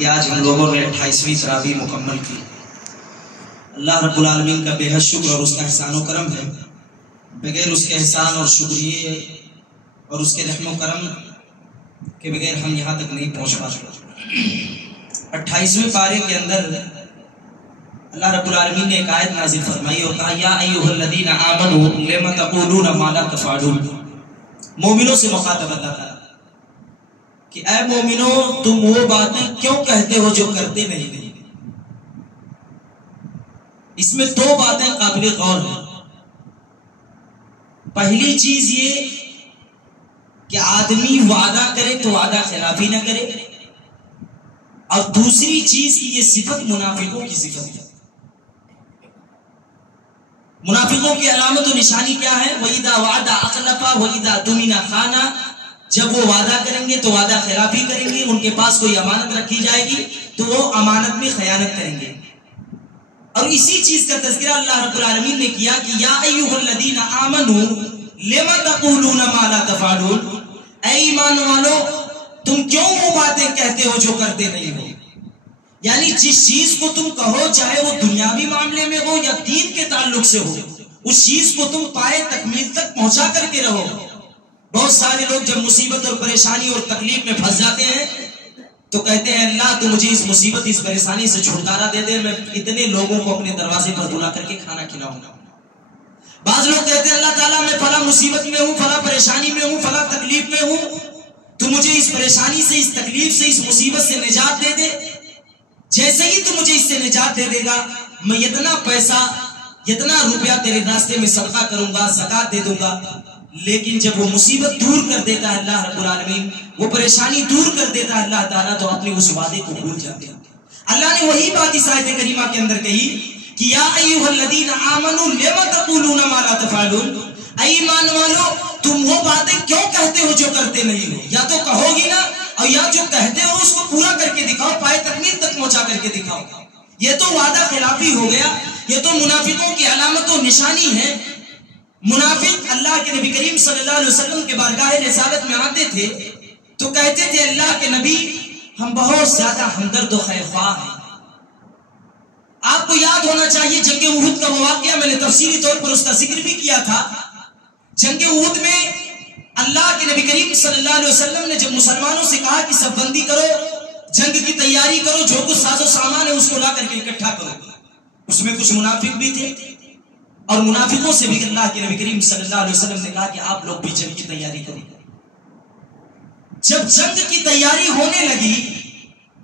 کہ آج ہم لوگوں نے 28ویں تراویح مکمل کی۔ اللہ رب العالمین کا بے حد شکر اور اس کا احسان و کرم ہے، بغیر اس کے احسان اور شکریہ اور اس کے رحم و کرم کے بغیر ہم یہاں تک نہیں پہنچ پاتے۔ 28ویں پارے کے اندر اللہ رب العالمین نے ایک آیت نازل فرمائی اور کہا یا ایھا الذین آمنوا لم تقولون ما لا تفعلون۔ مومنوں سے مخاطب اللہ تعالیٰ کہ اے مومنوں تم وہ باتیں کیوں کہتے ہو جو کرتے نہیں۔ اس میں دو باتیں قابل غور ہیں۔ پہلی چیز یہ کہ آدمی وعدہ کرے تو وعدہ خلافی نہ کرے، اور دوسری چیز کی یہ صفت منافقوں کی صفت ہے۔ منافقوں کی علامت و نشانی کیا ہے؟ وَإِذَا وَعَدَ أَخْلَفَ وَإِذَا اؤْتُمِنَ خَانَ۔ جب وہ وعدہ کریں گے تو وعدہ خلافی کریں گے، ان کے پاس کوئی امانت رکھی جائے گی تو وہ امانت میں خیانت کریں گے۔ اور اسی چیز کا تذکرہ اللہ رب العالمین نے کیا کہ یا ایھا الذین آمنوا لم تقولون ما لا تفعلون۔ اے ایمان والو تم کیوں وہ باتیں کہتے ہو جو کرتے نہیں ہو؟ یعنی جس چیز کو تم کہو چاہے وہ دنیاوی معاملے میں ہو یا دین کے تعلق سے ہو، اس چیز کو تم پائے تکمیل تک پہنچا کر کے رہو۔ بہت سارے لوگ جب مصیبت اور پریشانی اور تکلیف میں پھنس جاتے ہیں تو کہتے ہیں اللہ تو مجھے اس مصیبت اس پریشانی سے چھٹکارا دے دے، میں اتنے لوگوں کو اپنے دروازے پر بلا کر کے کھانا کھلاؤں گا۔ بعض لوگ کہتے ہیں اللہ تعالیٰ میں فلاں مصیبت میں ہوں، فلاں پریشانی میں ہوں، فلاں تکلیف میں ہوں، تو مجھے اس پریشانی سے، اس تکلیف سے، اس مصیبت سے نجات دے دے۔ جیسے ہی تو مجھے اس سے نجات دے دے گا میں اتنا پیسہ، اتنا روپیہ تیرے راستے میں صدقہ کروں گا، زکات دے دوں گا۔ لیکن جب وہ مصیبت دور کر دیتا ہے اللہ رب العالمین، وہ پریشانی دور کر دیتا ہے اللہ تعالیٰ، تو اپنے اس وعدے کو بھول جاتے ہیں۔ اللہ نے وہی بات اس آیت کریمہ کے اندر کہی کہ یا ایھا الذین آمنوا لم تقولون ما لا تفعلون۔ اے ایمان والو تم وہ باتیں کیوں کہتے ہو جو کرتے نہیں ہو؟ یا تو کہو گی نا، اور یا جو کہتے ہو اس کو پورا کر کے دکھاؤ، پائے تکمیل تک پہنچا کر کے دکھاؤ۔ یہ تو وعدہ خلافی ہو گیا، یہ تو منافقوں کی علامت و نشانی ہے۔ منافق اللہ کے نبی کریم صلی اللہ علیہ وسلم کے بارگاہ رسالت میں آتے تھے تو کہتے تھے اللہ کے نبی ہم بہت زیادہ ہمدرد و خیرخواہ ہیں۔ آپ کو یاد ہونا چاہیے جنگ احد کا وہ واقعہ، میں نے تفصیلی طور پر اس کا ذکر بھی کیا تھا۔ جنگ احد میں اللہ کے نبی کریم صلی اللہ علیہ وسلم نے جب مسلمانوں سے کہا کہ سب بندی کرو، جنگ کی تیاری کرو، جو کچھ ساز و سامان ہے اس کو لا کر کے اکٹھا کرو، اس میں کچھ منافق بھی تھے، اور منافقوں سے بھی اللہ کے نبی کریم صلی اللہ علیہ وسلم نے کہا کہ آپ لوگ بھی جنگ کی تیاری کریں۔ جب جنگ کی تیاری ہونے لگی،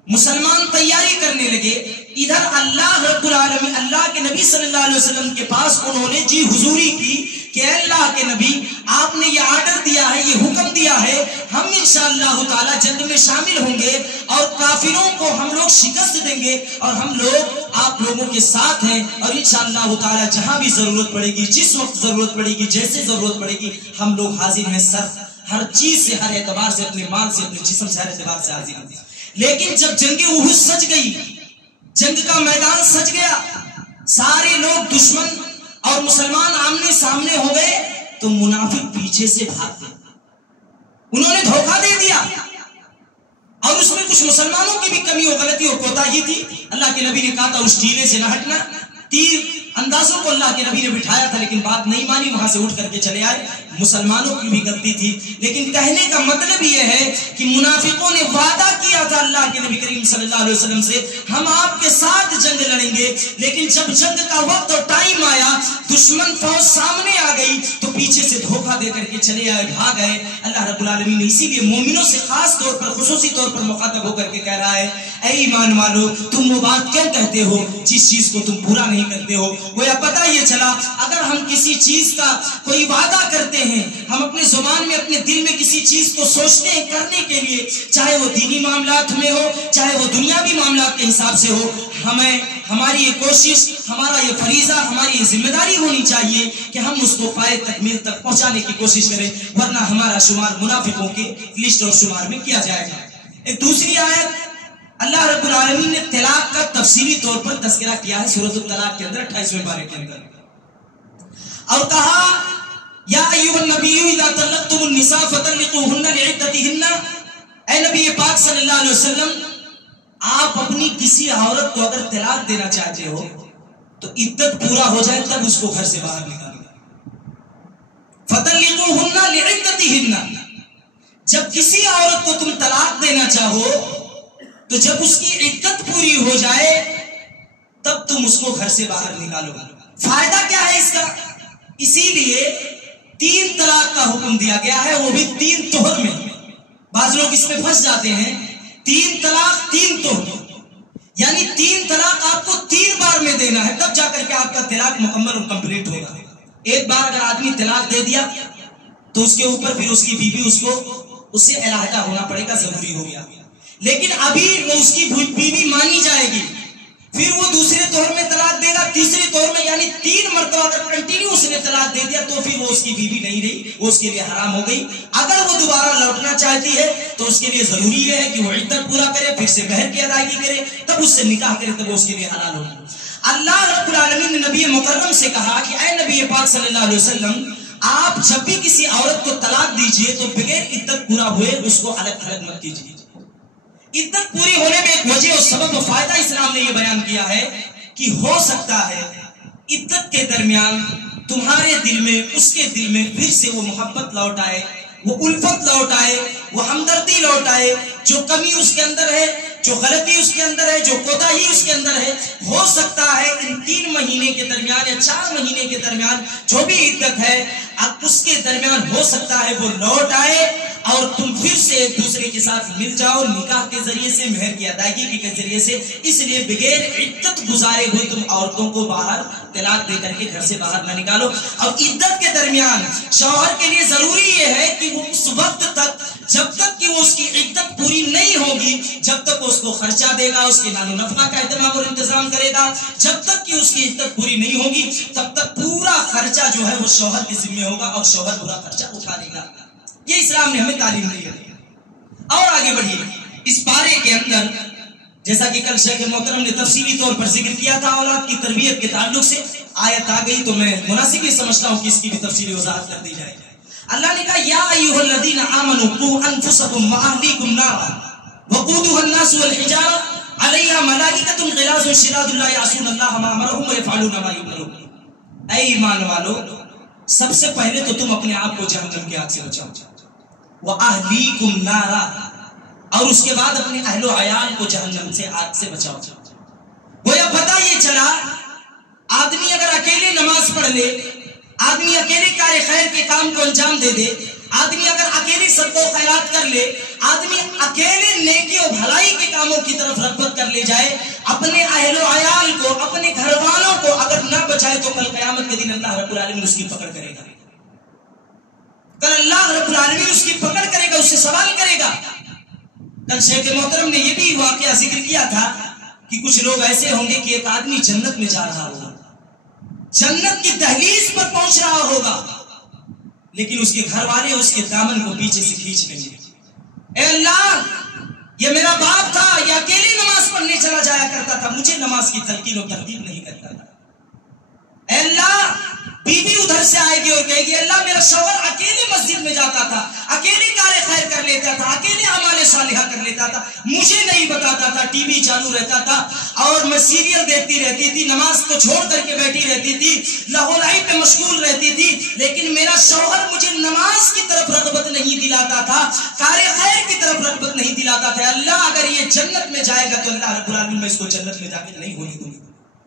مسلمان تیاری کرنے لگے، ادھر اللہ رب العالمین، اللہ کے نبی صلی اللہ علیہ وسلم کے پاس انہوں نے جی حضوری کی کہ اے اللہ کے نبی آپ نے یہ آرڈر دیا ہے، یہ حکم دیا ہے، ہم انشاءاللہ تعالی جنگ میں شامل ہوں گے اور کافروں کو ہم لوگ شکست دیں گے، اور ہم لوگ آپ لوگوں کے ساتھ ہیں، اور انشاءاللہ تعالی جہاں بھی ضرورت پڑے گی، جس وقت ضرورت پڑے گی، جیسے ضرورت پڑے گی، ہم لوگ حاضر ہیں سر، ہر چیز سے، ہر اعتبار سے، اپنے مال سے، اپنے جسم سے، ہر اعتبار سے حاضر ہیں۔ لیکن جب جنگ احد سج گئی، جنگ کا میدان سج گیا، سارے لوگ دشمن اور مسلمان آمنے سامنے ہو گئے، تو منافق پیچھے سے بھاگ گئے، انہوں نے دھوکہ دے دیا، اور اس میں کچھ مسلمانوں کی بھی کمی اور غلطی اور کوتاہی تھی۔ اللہ کے نبی نے کہا تھا اس ٹیلے سے نہ ہٹنا، تیر اندازوں کو اللہ کے نبی نے بٹھایا تھا لیکن بات نہیں مانی، وہاں سے اٹھ کر کے چلے آئے۔ مسلمانوں کی بھی غلطی تھی، لیکن کہنے کا مطلب یہ ہے کہ منافقوں نے وعدہ کیا تھا اللہ کے نبی کریم صلی اللہ علیہ وسلم سے ہم آپ کے ساتھ جنگ لڑیں گے، لیکن جب جنگ کا وقت اور ٹائم آیا، دشمن فوج سامنے آ گئی تو پیچھے سے دھوکہ دے کر کے چلے آئے، بھاگ گئے۔ اللہ رب العالمین نے اسی لیے مومنوں سے خاص طور پر، خصوصی طور پر مخاطب ہو کر کے کہہ رہا ہے اے ایمان والو تم وہ بات کیوں کہتے ہو جس چیز کو تم پورا نہیں کرتے ہو؟ گویا پتہ یہ چلا اگر ہم کسی چیز کا کوئی وعدہ کرتے ہیں، ہم اپنے زبان میں، اپنے دل میں کسی چیز کو سوچتے ہیں کرنے کے لیے، چاہے وہ دینی معاملات میں ہو، چاہے وہ دنیاوی معاملات کے حساب سے ہو، ہماری یہ کوشش، ہمارا یہ فریضہ، ہماری یہ ذمہ داری ہونی چاہیے کہ ہم اس کو پائے تکمیل تک پہنچانے کی کوشش کریں، ورنہ ہمارا شمار منافقوں کے لسٹ اور شمار میں کیا جائے گا۔ ایک دوسری آیت اللہ رب العالمین نے طلاق کا تفصیلی طور پر تذکرہ کیا ہے سورۃ الطلاق کے اندر 28ویں پارے کے اندر، اور کہا یا ایھا النبی اذا طلقتم النساء فطلقوهن لعدتهن۔ اے نبی پاک صلی اللہ علیہ وسلم آپ اپنی کسی عورت کو اگر طلاق دینا چاہتے ہو تو عدت پورا ہو جائے تب اس کو گھر سے باہر نکالو. فَطَلِّقُوهُنَّ لِعِدَّتِهِنَّ. جب کسی عورت کو تم طلاق دینا چاہو تو جب اس کی عدت پوری ہو جائے تب تم اس کو گھر سے باہر نکالو. فائدہ کیا ہے اس کا؟ اسی لیے 3 طلاق کا حکم دیا گیا ہے، وہ بھی 3 طہر میں. بعض لوگ اس میں پھنس جاتے ہیں. 3 طلاق 3 طہر، یعنی 3 طلاق آپ کو 3 بار میں دینا ہے، تب جا کر کے آپ کا طلاق مکمل اور کمپلیٹ ہوگا. ایک بار اگر آدمی طلاق دے دیا تو اس کے اوپر پھر اس کی بیوی اس سے علیحدہ ہونا پڑے گا، ضروری ہو گیا. لیکن ابھی وہ اس کی بیوی مانی جائے گی، پھر وہ دوسرے طور میں طلاق دے گا، تیسرے طور میں، یعنی 3 مرتبہ اگر کنٹینیو اس نے طلاق دے دیا تو پھر وہ اس کی بیوی نہیں رہی، وہ اس کے لیے حرام ہو گئی. اگر وہ دوبارہ لوٹنا چاہتی ہے تو اس کے لیے ضروری یہ ہے کہ وہ عدت پورا کرے، پھر سے مہر کی ادائیگی کرے، تب اس سے نکاح کرے، تب وہ اس کے لیے حلال ہوگی. اللہ رب العالمین نے نبی مکرم سے کہا کہ اے نبی پاک صلی اللہ علیہ وسلم، آپ جب بھی کسی عورت کو طلاق دیجئے تو بغیر عدت پورا ہوئے اس کو الگ تھلگ مت کیجیے. عدت پوری ہونے میں ایک وجہ اور سبب و فائدہ اسلام نے یہ بیان کیا ہے کہ ہو سکتا ہے عدت کے درمیان تمہارے دل میں اس کے دل میں پھر سے وہ محبت لوٹ آئے، وہ الفت لوٹ آئے، وہ ہمدردی لوٹ آئے. جو کمی اس کے اندر ہے، جو غلطی اس کے اندر ہے، جو کوتاہی اس کے اندر ہے، ہو سکتا ہے ان 3 مہینے کے درمیان یا 4 مہینے کے درمیان جو بھی عدت ہے اب اس کے درمیان ہو سکتا ہے وہ لوٹ آئے اور تم پھر سے ایک دوسرے کے ساتھ مل جاؤ، نکاح کے ذریعے سے، مہر کی ادائیگی کے ذریعے سے. اس لیے بغیر عدت گزارے ہوئے تم عورتوں کو باہر طلاق دے کر کے گھر سے باہر نہ نکالو. اور عدت کے درمیان شوہر کے لیے ضروری یہ ہے کہ وہ اس وقت تک، جب تک کہ وہ اس کی عدت پوری نہیں ہوگی، جب تک وہ اس کو خرچہ دے گا، اس کے مال و نفقہ کا اہتمام اور انتظام کرے گا، جب تک کہ اس کی عدت پوری نہیں ہوگی تب تک پورا خرچہ جو ہے وہ شوہر کے ذمہ ہوگا اور شوہر پورا خرچہ اٹھا لے گا. یہ اسلام نے ہمیں تعلیم دی ہے. اور آگے بڑھیے اس پارے کے اندر، جیسا کہ کل شیخ محترم نے تفصیلی طور پر ذکر کیا تھا اولاد کی تربیت کے تعلق سے، آیت آ گئی تو میں مناسب یہ سمجھتا ہوں کہ اس کی بھی تفصیلی وضاحت کر دی جائے. اللہ نے کہا یا ایھا الذین آمنوا قوا انفسکم واہلیکم نارا وقودها الناس والحجارہ علیہا ملائکۃ غلاظ شداد لا یعصون اللہ ما امرهم ویفعلون ما یؤمرون. اے ایمان والو، سب سے پہلے تو تم اپنے آپ کو جہنم کی آگ سے بچاؤ، وَأَهْلِيكُمْ نَارًا، اور اس کے بعد اپنے اہل و عیال کو جہنم سے آگ سے بچاؤ. گویا پتہ یہ چلا آدمی اگر اکیلے نماز پڑھ لے، آدمی اکیلے کار خیر کے کام کو انجام دے دے، آدمی اگر اکیلے صدقہ و خیرات کر لے، آدمی اکیلے نیکی و بھلائی کے کاموں کی طرف رغبت کر لے جائے، اپنے اہل و عیال کو، اپنے گھر والوں کو اگر نہ بچائے تو کل قیامت کے دن اللہ رب العالمین اس کی پکڑ کرے گا. کل اللہ رب العالمین اس کی پکڑ کرے گا، اس سے سوال کرے گا. کل شیخ محترم نے یہ بھی واقعہ ذکر کیا تھا کہ کچھ لوگ ایسے ہوں گے کہ ایک آدمی جنت میں جا رہا ہوگا، جنت کی دہلیز پر پہنچ رہا ہوگا، لیکن اس کے گھر والے اس کے دامن کو پیچھے سے کھینچ لیں گے. اے اللہ، یہ میرا باپ تھا، یہ اکیلی نماز پڑھنے چلا جایا کرتا تھا، مجھے نماز کی تلقین و ترغیب نہیں کرتا تھا. اے اللہ، بیوی ادھر سے آئے گی اور کہے گی اللہ میرا شوہر اکیلے مسجد میں جاتا تھا، اکیلے کار خیر کر لیتا تھا، اکیلے اعمال صالحہ کر لیتا تھا، مجھے نہیں بتاتا تھا، ٹی وی چالو رہتا تھا اور میں سیریل دیکھتی رہتی تھی، نماز کو چھوڑ کر کے بیٹھی رہتی تھی، لہو لعب پہ مشغول رہتی تھی، لیکن میرا شوہر مجھے نماز کی طرف رغبت نہیں دلاتا تھا، کار خیر کی طرف رغبت نہیں دلاتا تھا. اللہ اگر یہ جنت میں جائے گا تو اللہ رب العالمین میں اس کو جنت میں داخل نہیں ہونے دوں گی،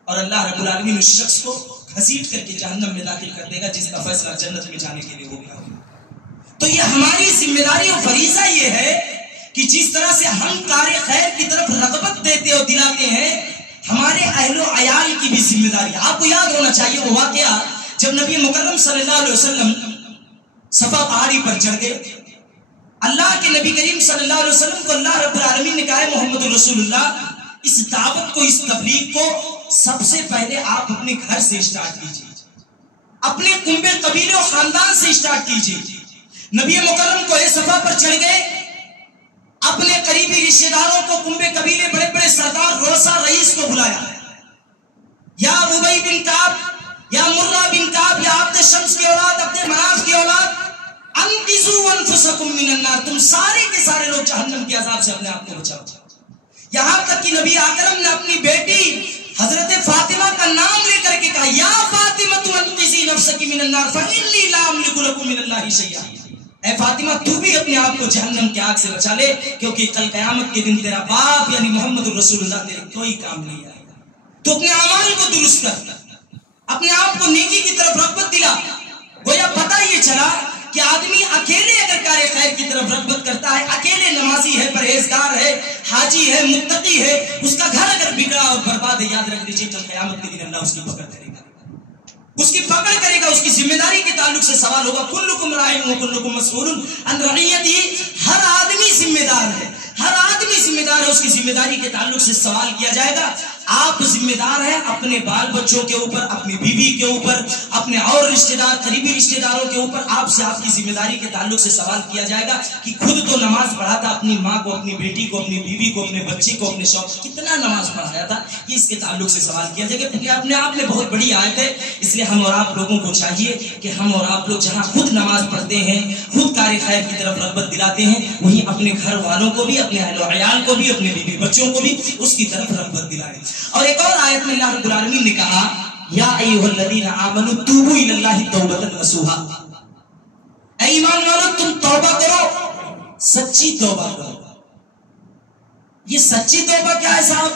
اور اللہ رب العالمین اس شخص کو گھسیٹ کر کے جہنم میں داخل کر دے گا جس کا فیصلہ جنت میں جانے کے لیے ہو گیا. تو یہ ہماری ذمہ داری اور فریضہ یہ ہے کہ جس طرح سے ہم کار خیر کی طرف رغبت دیتے اور دلاتے ہیں، ہمارے اہل و عیال کی بھی ذمہ داری. آپ کو یاد ہونا چاہیے وہ واقعہ جب نبی مکرم صلی اللہ علیہ وسلم صفا پہاڑی پر چڑھ گئے. اللہ کے نبی کریم صلی اللہ علیہ وسلم کو اللہ رب العالمین نے کہا محمد رسول اللہ، اس دعوت کو، اس تبلیغ کو سب سے پہلے آپ اپنے گھر سے اسٹارٹ کیجیے، اپنے کنبے قبیلے و خاندان سے اسٹارٹ کیجیے. نبی مکرم کو صفا پر چڑھ گئے، اپنے قریبی رشتہ داروں کو، کنبے قبیلے، بڑے بڑے سردار، روسا رئیس کو بلایا. یا ابی بن کعب، یا مرہ بن کعب، یا عبد شمس کی اولاد، عبد مناف کی اولاد، انقذوا انفسکم من النار، تم سارے کے سارے لوگ جہنم کے عذاب سے اپنے آپ کو بچاؤ. یہاں تک کہ نبی اکرم نے اپنی بیٹی حضرت فاطمہ کا نام لے کر کے کہا یا فاطمہ انقذی نفسک من النار فإنی لا املک لکم من اللہ شیئا، اے فاطمہ تو بھی اپنے آپ کو جہنم کی آگ سے بچا لے، کیونکہ کل قیامت کے دن تیرا باپ یعنی محمد الرسول اللہ تیرے کوئی کام نہیں آئے گا۔ تو اپنے اعمال کو درست کر، اپنے آپ کو نیکی کی طرف رغبت دلا۔ گویا پتہ یہ چلا کہ آدمی اکیلے اگر کار خیر کی طرف رغبت کرتا ہے، اکیلے نمازی ہے، پرہیزگار ہے، حاجی ہے، متقی ہے، اس کا گھر اگر بگڑا اور برباد ہے، یاد رکھ لیجیے کل قیامت کے دن اللہ اس کی پکڑ کرے گا، اس کی پکڑ کرے گا، اس کی ذمہ داری کے تعلق سے سوال ہوگا۔ کلکم راع وکلکم مسئول عن رعیتہ، ہر آدمی ذمہ دار ہے، ہر آدمی ذمہ دار ہے، اس کی ذمہ داری کے تعلق سے سوال کیا جائے گا۔ آپ ذمہ دار ہیں اپنے بال بچوں کے اوپر، اپنی بیوی کے اوپر، اپنے اور رشتہ دار، قریبی رشتہ داروں کے اوپر، آپ سے آپ کی ذمہ داری کے تعلق سے سوال کیا جائے گا کہ خود تو نماز پڑھاتا، اپنی ماں کو، اپنی بیٹی کو، اپنی بیوی کو، اپنے بچے کو، اپنے شوق کتنا نماز پڑھایا تھا، یہ اس کے تعلق سے سوال کیا جائے گا، کیونکہ اپنے آپ میں بہت بڑی آیت ہے۔ اس لیے ہم اور آپ لوگوں کو چاہیے کہ ہم اور آپ لوگ جہاں خود نماز پڑھتے ہیں، خود کار خیر کی طرف رغبت دلاتے ہیں، وہیں اپنے گھر والوں کو بھی، اپنے اہل و عیال کو بھی، اپنے بیوی بچوں کو بھی اس کی طرف رغبت دلائیں۔ اور ایک اور آیت میں اللہ رب العالمین نے کہا یا ایھا الذین آمنوا توبوا الی اللہ توبۃ نصوحا، اے ایمان والو تم توبہ کرو، سچی توبہ کرو۔ یہ سچی توبہ کیا ہے صاحب؟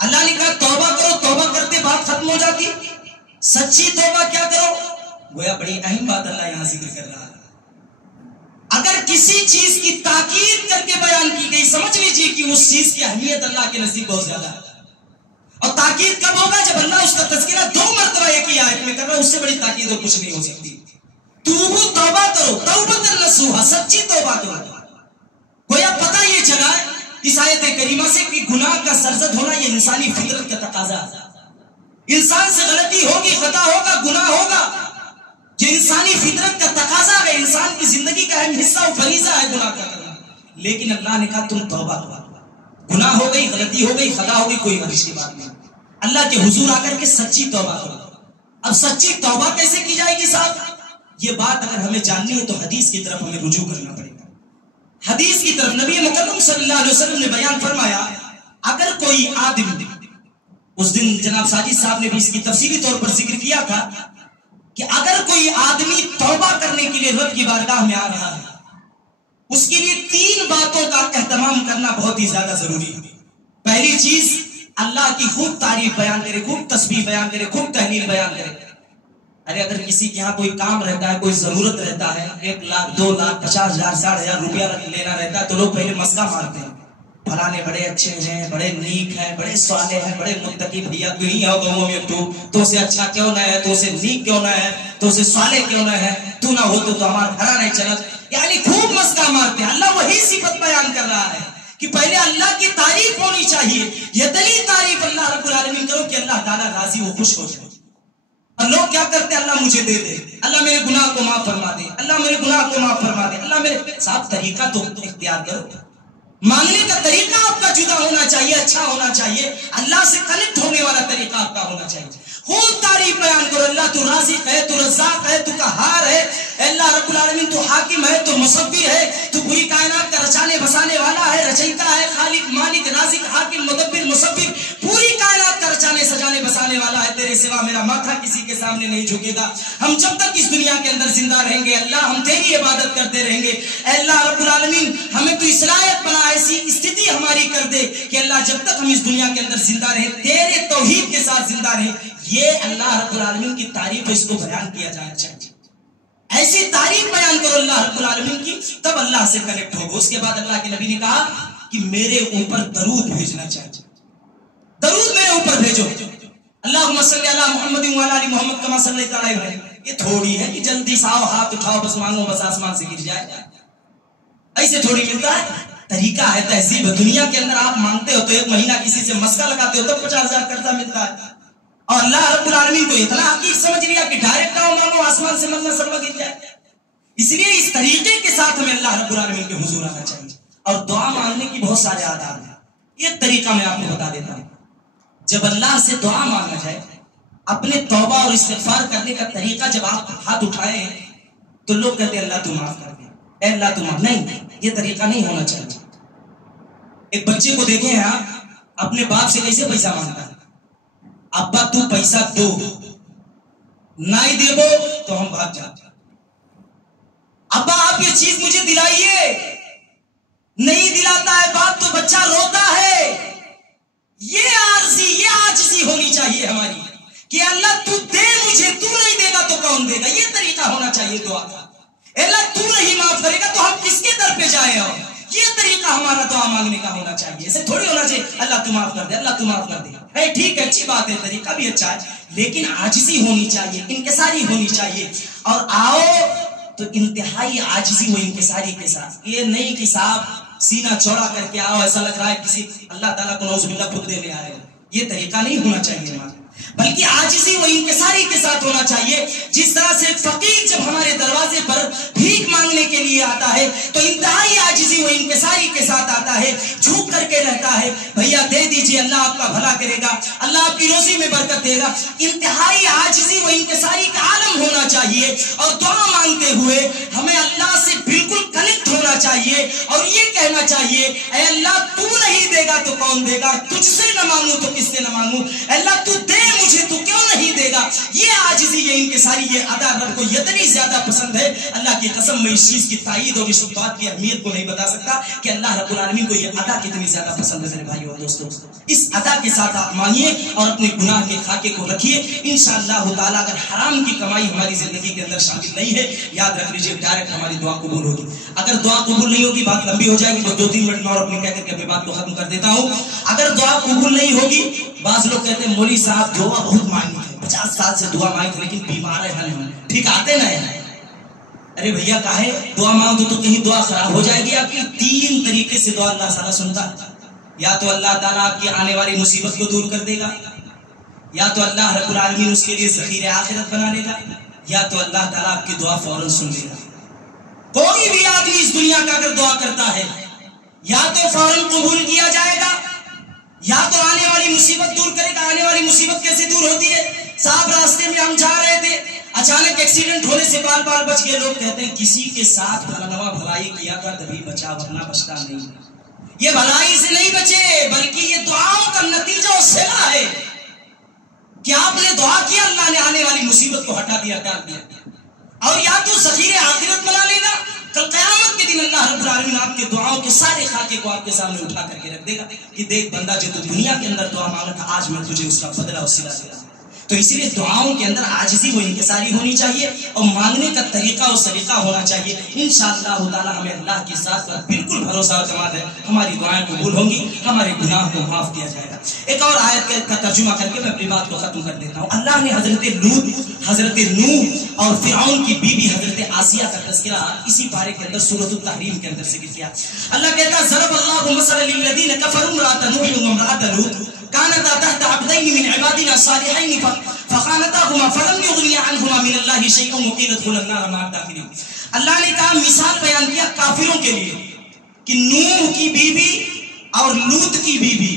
اللہ نے کہا توبہ کرو، توبہ کرتے بات ختم ہو جاتی، سچی توبہ کیا کرو؟ گویا بڑی اہم بات اللہ یہاں ذکر کر رہا ہے۔ اگر کسی چیز کی تاکید کر کے بیان کی گئی، سمجھ لیجیے کہ اس چیز کی اہمیت اللہ کے نزدیک بہت زیادہ ہے۔ اور تاکید کب ہوگا؟ جب اللہ اس کا تذکرہ 2 مرتبہ ایک ہی آیت میں کر رہا ہے، اس سے بڑی تاکید اور کچھ نہیں ہو سکتی۔ توبو، توبہ کرو، توبۃ نصوحا، سچی توبہ کرو۔ گویا پتہ یہ چلا اس آیت کریمہ سے کہ گناہ کا سرزد ہونا یہ انسانی فطرت کا تقاضا ہے۔ انسان سے غلطی ہوگی، خطا ہوگا، گناہ ہوگا، یہ انسانی فطرت کا تقاضا ہے، انسان کی زندگی کا اہم حصہ و فریضہ ہے گناہ کا کرنا۔ لیکن اللہ نے کہا تم توبہ کرو، گناہ ہو گئی، غلطی ہو گئی، خطا ہو گئی، کوئی غلطی بات نہیں، اللہ کے حضور آ کر کے سچی توبہ کرو۔ اب سچی توبہ کیسے کی جائے گی صاحب؟ یہ بات اگر ہمیں جاننی ہے تو حدیث کی طرف ہمیں رجوع کرنا پڑے گا۔ حدیث کی طرف نبی مکرم صلی اللہ علیہ وسلم نے بیان فرمایا، اگر کوئی آدمی، اس دن جناب ساجد صاحب نے بھی اس کی تفصیلی طور پر ذکر کیا تھا کہ اگر کوئی آدمی توبہ کرنے کے لیے رب کی بارگاہ میں آ رہا ہے، اس کے لیے 3 باتوں کا اہتمام کرنا بہت ہی زیادہ ضروری ہے۔ پہلی چیز، اللہ کی خوب تعریف بیان کرے، خوب تسبیح بیان کرے، خوب تحلیل بیان کرے۔ ارے اگر کسی کے یہاں کوئی کام رہتا ہے، کوئی ضرورت رہتا ہے، 1 لاکھ 2 لاکھ 50,000 60,000 روپیہ لینا رہتا ہے، تو لوگ پہلے مسکا مارتے ہیں، فلانے بڑے اچھے ہیں، بڑے نیک ہیں، بڑے صالح ہیں، بڑے متقی، بھیا تو ہی ہو گاؤں میں، تو سے اچھا کیوں نہ ہے، تو سے نیک کیوں نہ ہے، تو سے صالح کیوں نہ ہے، تو نہ ہو تو ہمارا گھرا نہیں چلا، یعنی خوب مسکا مارتے ہیں۔ اللہ وہی صفت بیان کر رہا ہے کہ پہلے اللہ کی تعریف ہونی چاہیے، یہ دلی تعریف اللہ رب العالمین کرو کہ اللہ تعالیٰ راضی و خوش ہو جائے۔ اور لوگ کیا کرتے ہیں؟ اللہ مجھے دے دے، اللہ میرے گناہ کو معاف فرما دے، اللہ میرے گناہ کو معاف فرما دے، اللہ میرے صاحب طریقہ تو اختیار کرو، مانگنے کا طریقہ آپ کا جدا ہونا چاہیے، اچھا ہونا چاہیے، اللہ سے کنیکٹ ہونے والا طریقہ آپ کا ہونا چاہیے۔ خوب تعریف بیان کرو، اللہ تو رازق ہے، تو رزاق ہے، تو قہار ہے، اللہ رب العالمین تو حاکم ہے، تو مصور ہے، تو پوری کائنات کا رچانے بسانے والا ہے، رچیتا ہے، خالق مالک رازق حاکم مدبر مصور، پوری کائنات کا رچانے سجانے بسانے والا ہے۔ تیرے سوا میرا ماتھا کسی کے سامنے نہیں جھکے گا۔ ہم جب تک اس دنیا کے اندر زندہ رہیں گے اللہ ہم تیری عبادت کرتے رہیں گے۔ اے اللہ رب العالمین ہمیں تو اصلاحیت بنا، ایسی استھتی ہماری کر دے کہ اللہ جب تک ہم اس دنیا کے اندر زندہ رہیں تیرے توحید کے ساتھ زندہ رہیں۔ یہ اللہ رب العالمین کی تعریف ہے، اس کو بیان کیا جانا چاہیے۔ ایسی تعریف بیان کرو اللہ رب العالمین کی، تب اللہ سے کنیکٹ ہوگا۔ اس کے بعد اللہ کے نبی نے کہا کہ میرے اوپر درود بھیجنا چاہیے، درود میرے اوپر بھیجو۔ اللہم صلی علی محمد وعلی آل محمد کما صلیت علی ابراہیم۔ یہ تھوڑی ہے کہ جلدی سے آؤ ہاتھ اٹھاؤ بس مانگو بس آسمان سے گر جائے، ایسے تھوڑی ملتا ہے۔ طریقہ ہے، تہذیب ہے۔ دنیا کے اندر آپ مانگتے ہو تو 1 مہینہ کسی سے مسکا لگاتے ہو تب 50,000 قرضہ ملتا ہے، اور اللہ رب العالمین کو اتنا حقیق سمجھ لیا کہ ڈائریکٹ آؤ مانگو آسمان سے ملنا سب گر جائے۔ اس لیے اس طریقے کے ساتھ ہمیں اللہ رب العالمین کے حضور آنا چاہیے۔ اور دعا مانگنے کی بہت سارے آداب ہیں، یہ طریقہ میں آپ کو بتا دیتا ہوں۔ جب اللہ سے دعا مانگنا ہے، اپنے توبہ اور استغفار کرنے کا طریقہ جب آپ ہاتھ اٹھائے ہیں تو لوگ کہتے ہیں اللہ تو معاف کر دے، اے اللہ تو معاف، نہیں، یہ طریقہ نہیں ہونا چاہیے۔ ایک بچے کو دیکھیں آپ، اپنے باپ سے کیسے پیسہ مانگتا ہے؟ ابا تو پیسہ دو، نہیں دیبو تو ہم بھاگ جاتے۔ ابا آپ یہ چیز مجھے دلائیے، نہیں دلاتا ہے باپ تو بچہ روتا ہے۔ یہ عارضی، یہ عاجزی ہونی چاہیے ہماری کہ اللہ تو دے مجھے، تو نہیں دے گا تو کون دے گا۔ یہ طریقہ ہونا چاہیے دعا کا۔ اللہ تو نہیں معاف کرے گا تو ہم کس کے در پہ جائیں؟ اور یہ طریقہ ہمارا دعا مانگنے کا ہونا چاہیے۔ ایسے تھوڑی ہونا چاہیے اللہ تو معاف کر دے، اللہ تو معاف کر دے۔ ٹھیک ہے، اچھی بات ہے، طریقہ بھی اچھا ہے، لیکن عاجزی ہونی چاہیے، انکساری ہونی چاہیے۔ اور آؤ تو انتہائی عاجزی و انکساری کے ساتھ، یہ نہیں کہ صاحب سینہ چوڑا کر کے آؤ، ایسا لگ رہا ہے کسی اللہ تعالیٰ کو نعوذ باللہ خود دینے آئے ہو۔ یہ طریقہ نہیں ہونا چاہیے ہمارا، بلکہ عاجزی و انکساری کے ساتھ ہونا چاہیے۔ جس طرح سے فقیر جب ہمارے دروازے پر بھیک مانگنے کے لیے آتا ہے تو انتہائی عاجزی و انکساری کے ساتھ آتا ہے، جھک کر کے رہتا ہے، بھیا دے دیجئے، اللہ آپ کا بھلا کرے گا، اللہ آپ کی روزی میں برکت دے گا۔ انتہائی عاجزی و انکساری کا عالم ہونا چاہیے، اور دعا مانگتے ہوئے ہمیں اللہ سے بالکل کنیکٹ ہونا چاہیے، اور یہ کہنا چاہیے اے اللہ تو نہیں دے گا تو کون دے گا، تجھ سے نہ مانگوں تو کس سے نہ مانگوں، اللہ تو دے مجھے تو کیوں نہیں دے گا۔ یہ عاجزی، یہ انکساری، یہ ادا رب کو اتنی زیادہ پسند ہے، اللہ کی قسم میں اس چیز کی تائید اور اس بات کی اہمیت کو نہیں بتا سکتا کہ اللہ رب العالمین کو یہ ادا کتنی زیادہ پسند ہے۔ میرے بھائیو اور دوستو، اس ادا کے ساتھ آپ مانگیے اور اپنے گناہ کے خاکے کو رکھیے۔ انشاءاللہ تعالیٰ اگر حرام کی کمائی ہماری زندگی کے اندر شامل نہیں ہے، یاد رکھ لیجیے ڈائریکٹ ہماری دعا قبول ہوگی۔ اگر دعا قبول نہیں ہوگی، بات لمبی ہو جائے گی، تو 2-3 منٹ میں اور اپنی کہہ کر کے اپنی بات کو ختم کر دیتا ہوں۔ اگر دعا قبول نہیں ہوگی، بعض لوگ کہتے ہیں مولوی صاحب دعا بہت مانگی ہے، 50 سال سے دعا مانگی تھی لیکن بیمار ہے، حل نہیں، ٹھیک آتے نہ ہے۔ ارے بھیا کہے دعا مانگو تو کہیں دعا خراب ہو جائے گی آپ کی؟ 3 طریقے سے دعا اللہ تعالیٰ سنتا ہے۔ یا تو اللہ تعالیٰ آپ کی آنے والی مصیبت کو دور کر دے گا، یا تو اللہ رب العالمین اس کے لیے ذخیرہ آخرت بنا لے گا، یا تو اللہ تعالیٰ آپ کی دعا فوراً سن لے گا۔ کوئی بھی آدمی اس دنیا کا اگر دعا کرتا ہے، یا تو فوراً قبول کیا جائے گا، یا تو آنے والی مصیبت دور کرے گا۔ آنے والی مصیبت کیسے دور ہوتی ہے؟ صاحب راستے میں ہم جا رہے تھے، اچانک ایکسیڈنٹ ہونے سے بال بال بچ گئے۔ لوگ کہتے ہیں کسی کے ساتھ بھلا بھلائی کیا کر تبھی بچا، ورنہ بچتا نہیں۔ یہ بھلائی سے نہیں بچے، بلکہ یہ دعاؤں کا نتیجہ اور صلہ ہے کہ آپ نے دعا کیا، اللہ نے آنے والی مصیبت کو ہٹا دیا، ٹال دیا۔ اور یا تو ذخیرہ آخرت بنا لے گا، کل قیامت کے دن اللہ رب العالمین آپ کے دعاؤں کے سارے خاکے کو آپ کے سامنے اٹھا کر کے رکھ دے گا کہ دیکھ بندہ جو تو دنیا کے اندر دعا مانگا تھا، آج میں تجھے اس کا بدلہ اور صلہ دے رہا ہوں۔ تو اسی لیے دعاؤں کے اندر عاجزی و انکساری ہونی چاہیے، اور مانگنے کا طریقہ اور سلیقہ ہونا چاہیے۔ انشاءاللہ تعالی ہمیں اللہ کے ساتھ بالکل بھروسہ اور اعتماد ہے، ہماری دعائیں قبول ہوں گی، ہمارے گناہ کو معاف کیا جائے گا۔ ایک اور آیت کا ترجمہ کر کے میں اپنی بات کو ختم کر دیتا ہوں۔ اللہ نے حضرت لوط، حضرت نوح اور فرعون کی بیوی حضرت آسیہ کا تذکرہ اسی پارے کے اندر سورۃ التحریم کے اندر ذکر کیا۔ اللہ کہتا ہے ضرب اللہ مثلا للذین کفروا امرأۃ نوح وامرأۃ لوط كانتا تحت عبدين من عبادنا صالحين فخانتاهما فلم يغنيا عنهما من الله شيئا وقيل ادخلا النار مع الداخلين۔ اللہ نے کہا مثال بیان کیا کافروں کے لیے کہ نوح کی بیوی اور لوط کی بیوی،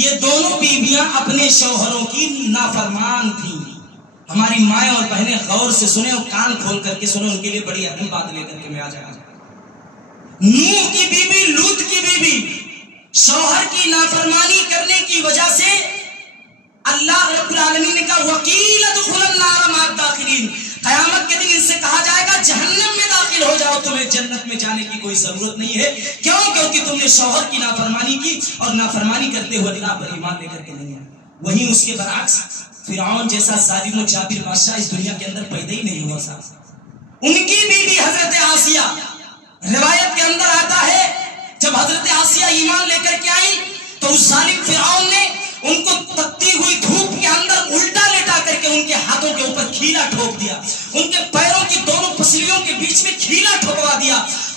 یہ دونوں بیویاں اپنے شوہروں کی نافرمان تھیں۔ ہماری مائیں اور بہنیں غور سے سنیں اور کان کھول کر کے سنیں، ان کے لیے بڑی اہم بات لے کر کے میں آ جاؤں گا۔ نوح کی بیوی، لوط کی بیوی، شوہر کی نافرمانی کرنے کی وجہ سے اللہ رب العالمین نے کہا وَقِيلَ ادْخُلُوا النَّارَ مَعَ الدَّاخِلِينَ، قیامت کے دن ان سے کہا جائے گا جہنم میں داخل ہو جاؤ، تمہیں جنت میں جانے کی کوئی ضرورت نہیں ہے۔ کیوں؟ کیونکہ تم نے شوہر کی نافرمانی کی، اور نافرمانی کرتے ہوئے اللہ پر ایمان لے کر کے نہیں آئے۔ وہیں اس کے برعکس فرعون جیسا ظالم و جابر بادشاہ اس دنیا کے اندر پیدا ہی نہیں ہوا تھا۔ ان کی بیوی حضرت آسیہ، روایت کے اندر آتا ہے جب حضرت آسیہ ایمان لے کر کے آئی تو اس ظالم فرعون نے ان کو تپتی ہوئی دھوپ کے اندر الٹا لٹا کر کے ان کے ہاتھوں کے اوپر کھیلا ٹھوک دیا، ان کے پیروں کی دونوں پسلیوں کے بیچ میں کھیلا ٹھوکوا دیا،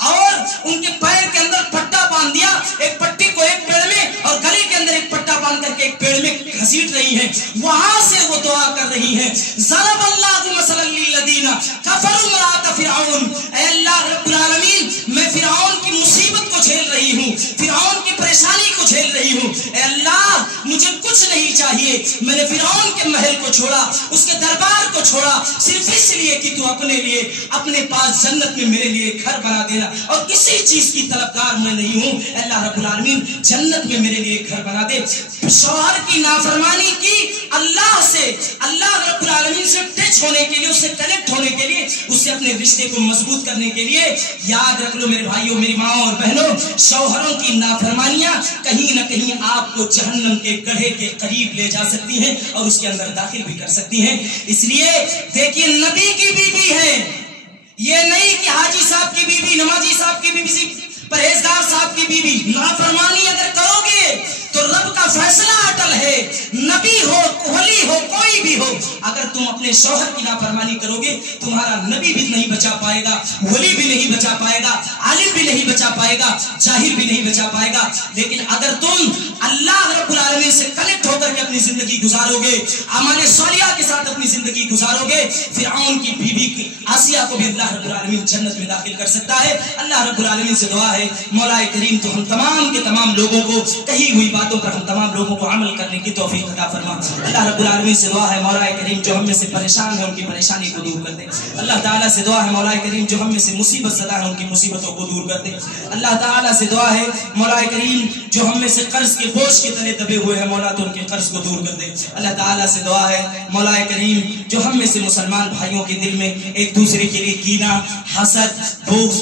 اور ان کے پیر کے اندر پٹا باندھ دیا، ایک پٹی کو ایک پیڑ میں اور گلے کے اندر ایک پٹا باندھ کر کے ایک پیڑ میں گھسیٹ رہی ہے۔ وہاں سے وہ دعا کر رہی ہے ضرب اللہ مثلا للذین کفروا امرأۃ فرعون، اے اللہ رب العالمین میں فرعون کی مصیبت کو جھیل رہی ہوں، فرعون کی پریشانی کو جھیل رہی ہوں، اے اللہ مجھے کچھ نہیں چاہیے. میں نے فرعون کے محل کو چھوڑا, اس کے دربار کو چھوڑا, صرف اس لیے کہ تو اپنے لیے اپنے پاس جنت میں میرے لیے گھر بنا دینا, اور کسی چیز کی طلبگار میں نہیں ہوں. اللہ رب العالمین جنت میں میرے لیے گھر بنا دے. شوہر کی نافرمانی کی اللہ سے, اللہ رب العالمین سے ٹچ ہونے کے لیے, اس سے کنیکٹ ہونے کے لیے, اس سے اپنے رشتے کو مضبوط کرنے کے لیے, یاد رکھ لو میرے بھائیوں, میری ماں اور بہنوں, شوہروں کی نافرمانیاں کہیں نہ کہیں آپ کو جہنم کے گڑھے کے قریب لے جا سکتی ہیں اور اس کے اندر داخل بھی کر سکتی ہیں. اس لیے دیکھیے نبی کی بیوی ہے, یہ نہیں کہ حاجی صاحب کی بیوی, نمازی صاحب کی بیوی, پرہیزگار صاحب کی بیوی. نافرمانی اگر کرو گے تو رب کا فیصلہ اٹل ہے. نبی ہو, ولی ہو, کوئی بھی ہو, اگر تم اپنے شوہر کی نافرمانی کرو گے, تمہارا نبی بھی نہیں بچا پائے گا, ولی بھی نہیں بچا پائے گا, عالم بھی نہیں بچا پائے گا, جاہل بھی نہیں بچا پائے گا. لیکن اگر تم اللہ رب العالمین سے کنیکٹ ہو کر کے اپنی زندگی گزارو گے, اعمال صالحہ کے ساتھ اپنی زندگی گزارو گے, فرعون کی بیوی آسیہ کو بھی اللہ رب العالمین جنت میں داخل کر سکتا ہے. اللہ رب العالمین سے دعا ہے مولا کریم تو ہم تمام کے تمام لوگوں کو کہی ہوئی باتوں پر ہم تمام لوگوں کو عمل کرنے کی توفیق عطا فرما. اللہ رب العالمین سے دعا ہے مولا کریم جو ہم میں سے پریشان ہیں ان کی پریشانی کو دور کر دے. اللہ تعالیٰ سے دعا ہے مولا کریم جو ہم میں سے مصیبت زدہ ہیں ان کی مصیبتوں کو دور کر دے. اللہ تعالیٰ سے دعا ہے مولا کریم جو ہم میں سے قرض کے بوجھ کے تلے دبے ہوئے ہیں مولا تو ان کے قرض کو دور کر دے. اللہ تعالیٰ سے دعا ہے مولا کریم جو ہم میں سے مسلمان بھائیوں کے دل میں ایک دوسرے کے لیے کینہ, حسد, بغض,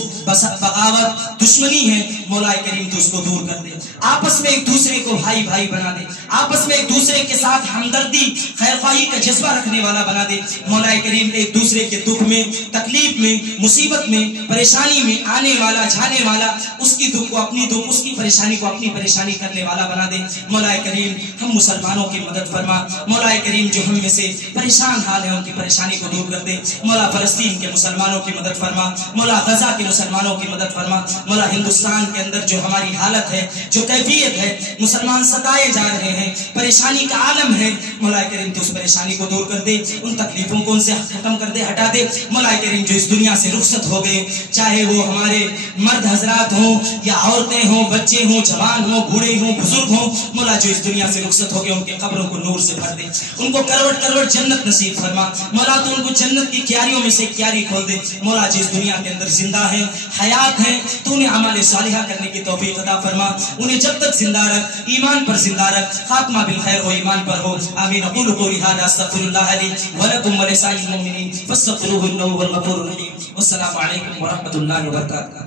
بغاوت, دشمنی ہے, مولا کریم تو اس کو دور کر دے. آپس میں ایک دوسرے کو بھائی بھائی بنا دے, آپس میں ایک دوسرے کے ساتھ ہمدردی, خیرخواہی کا جذبہ رکھنے والا بنا دے. مولا کریم ایک دوسرے کے دکھ میں, تکلیف میں, مصیبت میں, پریشانی میں آنے والا جانے والا, اس کی دکھ کو اپنی دکھ, اس کی پریشانی کو اپنی پریشانی کرنے والا بنا دے. مولا کریم ہم مسلمانوں کی مدد فرما. مولا کریم جو ہم میں سے پریشان حال ہے ان کی پریشانی کو دور کر دے. مولا فلسطین کے مسلمانوں کی مدد فرما. مولا غزہ کے مسلمانوں کی مدد فرما. مولا ہندوستان کے اندر جو ہماری حالت ہے, جو کیفیت ہے, مسلمان ستائے جا رہے ہیں, پریشانی کا عالم ہے, مولا کریم تو اس پریشانی کو دور کر دے, ان تکلیفوں کو ان سے ختم کر دے, ہٹا دے. مولا کریم جو اس دنیا سے رخصت ہو گئے, چاہے وہ ہمارے مرد حضرات ہوں یا عورتیں ہوں, بچے ہوں, جوان ہوں, بوڑھے ہوں, بزرگ ہوں, مولا جو اس دنیا سے رخصت ہو گئے ان کے قبروں کو نور سے بھر دے, ان کو کروڑ کروڑ جنت نصیب فرما. مولا تو ان کو جنت کی کیاریوں میں سے کیاری کھول دے. مولا جو اس دنیا کے اندر زندہ ہیں, حیات ہیں, تو انہیں اعمال صالحہ کرنے کی توفیق عطا فرما. انہیں جب تک زندہ رکھ, ایمان پر زندہ رکھ, خاتمہ بالخیر ہو, ایمان پر ہو. آمین. اقول قولی ھذا استغفر اللہ لی ولکم ولسائر المؤمنین فاستغفروہ انہ هو الغفور الرحیم. والسلام علیکم ورحمۃ اللہ وبرکاتہ.